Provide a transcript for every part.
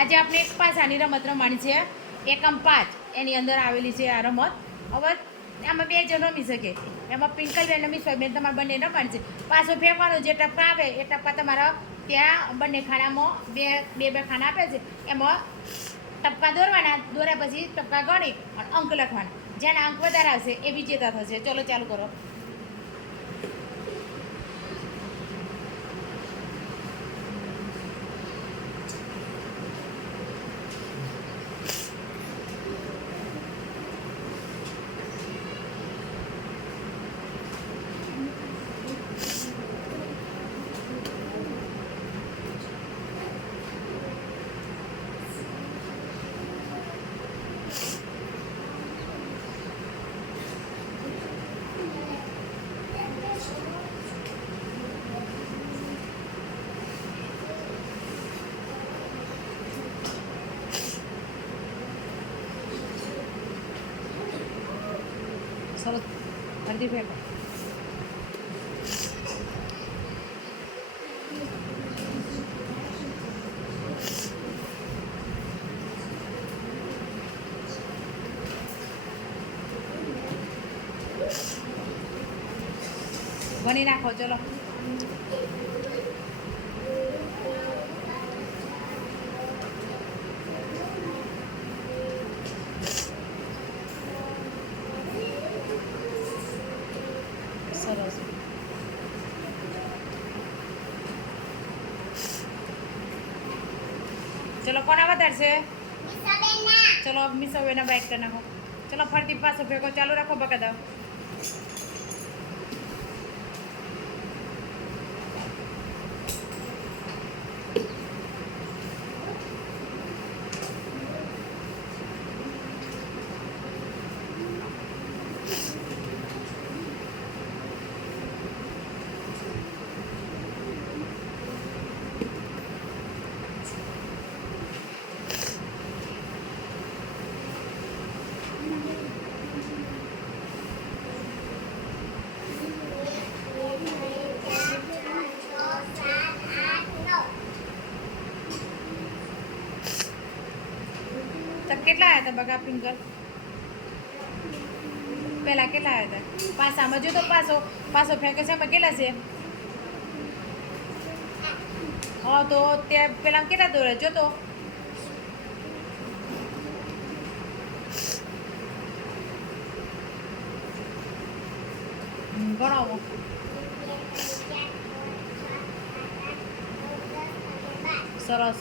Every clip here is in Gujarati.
આજે આપણે એક પાસાની રમત રમવાની છે, એકમ 5 એની અંદર આવેલી છે આ રમત. હવે આમાં 2 જણ રમી શકે. એમાં પિંકલબેન અને મિશ્વરબેન તમારે બંને રમવાની છે. પાછો ફેંકવાનો, જે ટપકા આવે એ ટપકા તમારા ત્યાં બંને ખાનામાં બે ખાના આપે છે, એમાં ટપકા દોરવાના. દોર્યા પછી ટપકા ગણી અને અંક લખવાના. જેના અંક વધારે આવશે એ વિજેતા થશે. ચલો ચાલુ કરો. સરસ હલ્દી ફેંકો. વણી નાખો. ચલો સરસ. ચલો કોના વધારશે? ચલો મિસોવેના બાઇક કરી નાખો. ચલો ફરતી પાછો ફેંકો. ચાલુ રાખો. બકાદાવ. કેટલા આવ્યા હતા બગા પિંકલ? પેલા કેટલા આવ્યા હતા? પાસામાં જો તો પાસો ફેંકે છે. એમાં કેટલા છે? હા, તો ત્યાં પેલા કેટલા દોરે જો તો. ગણાવો. સરસ.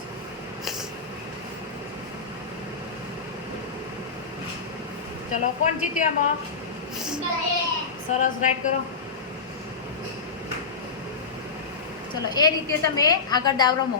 ચલો કોણ જીત્યો આમાં? સરસ. રાઈટ કરો. ચલો એ રીતે તમે આગળ દાવ રમો.